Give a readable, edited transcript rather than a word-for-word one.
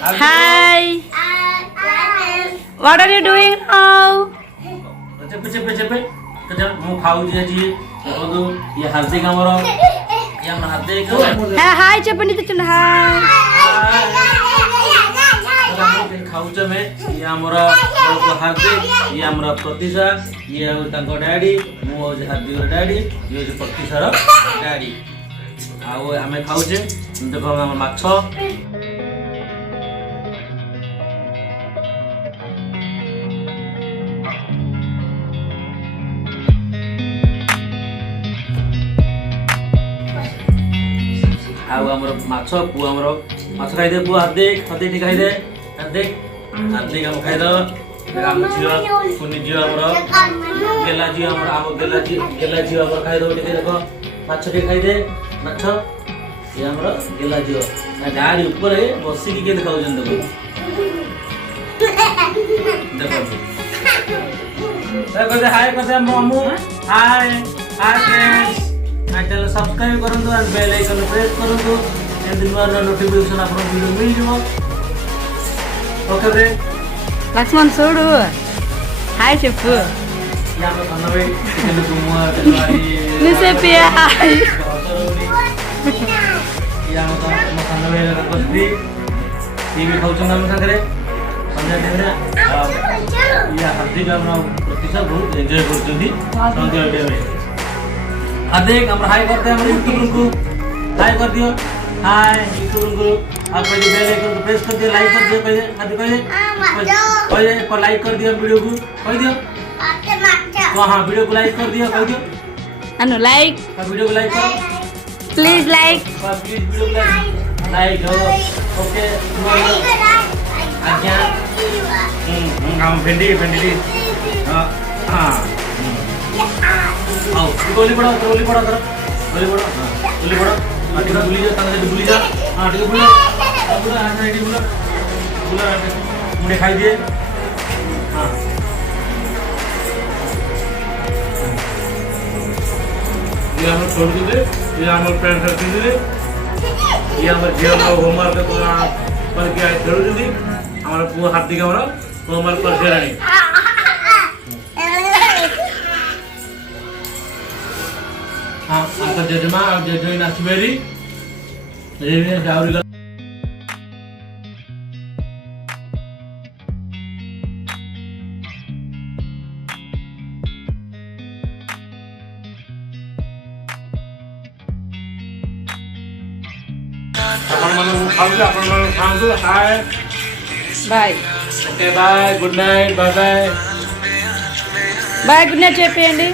Hi. What are you doing now? चेपे मु खाऊजी आज देखो ये हार्दिक हमरो ये हम हार्दिक Hi చెప్పండి తిట్టండి హాయ్. खाऊच में ये हमरा हार्दिक ये हमरा प्रत्युषा ये तांको डैडी मु हार्दिक डैडी ये प्रत्युषा रो डैडी आउ आमे खाऊचे देखो हम माछ आउ हमर माछ पु हमर माछ खाइ दे पु हार्दिक हार्दिक खाइ दे हार्दिक हार्दिक हम खाइ दो हम जियो पुनि जियो हमर गेला जियो हमर आम गेला जियो हमर खाइ दो टिके देखो माछ टे खाइ दे माछ ये हमर गेला जियो गाड़ी ऊपर बसी के देखाउ जन देखो देखो हाय कसे मम्मू हाय हाय फ्रेंड्स चैनल सब्सक्राइब करंतु और बेल आइकन प्रेस करंतु एंड नोर नोटिफिकेशन आपन वीडियो मिल जिवो ओके फ्रेंड లక్ష్మణ్ చూడు హాయ్ చెప్పు या तो कन्नवे चिकन तुमुआ तलवारी ని చెప్పి హాయ్ या तो कन्नवे रखस्ती टीवी खाउछन हम संगरे संजय देवरे या हार्दिक हमरा प्रतिशत बहुत एंजॉय करछुंदी संजय देवरे हार्दिक हम हाय करते हैं हमारे यूट्यूब को हाय कर दियो हाय यूट्यूब को आप पहले बेल आइकन को प्रेस कर दियो लाइक कर दियो पहले पहले पर लाइक कर दियो वीडियो को कह दियो तो हां वीडियो को लाइक कर दियो कह दियो అను లైక్ वीडियो को लाइक करो ప్లీజ్ లైక్ प्लीज वीडियो को लाइक हो ओके आज्ञा हम भिंडी हां हां आओ गोली पड़ो करो हां गोली पड़ो माटी का बुली जा तांगे बुली जा हां ठीक है बुला हां रेडी बुला मुझे खाई दिए हां ये हम छोड़ दे ये हम फ्रेंड रख दे ये हम जीवन का होमवर्क पर के छोड़ दे हमारा पूरा हार्दिक हमारा होमवर्क कर दे रानी हाँ आपका जजमा और जजमी नाचमेरी रेवी डावरी लग अपन मन खाओ hi bye okay bye good night bye bye bye good night చెప్పండి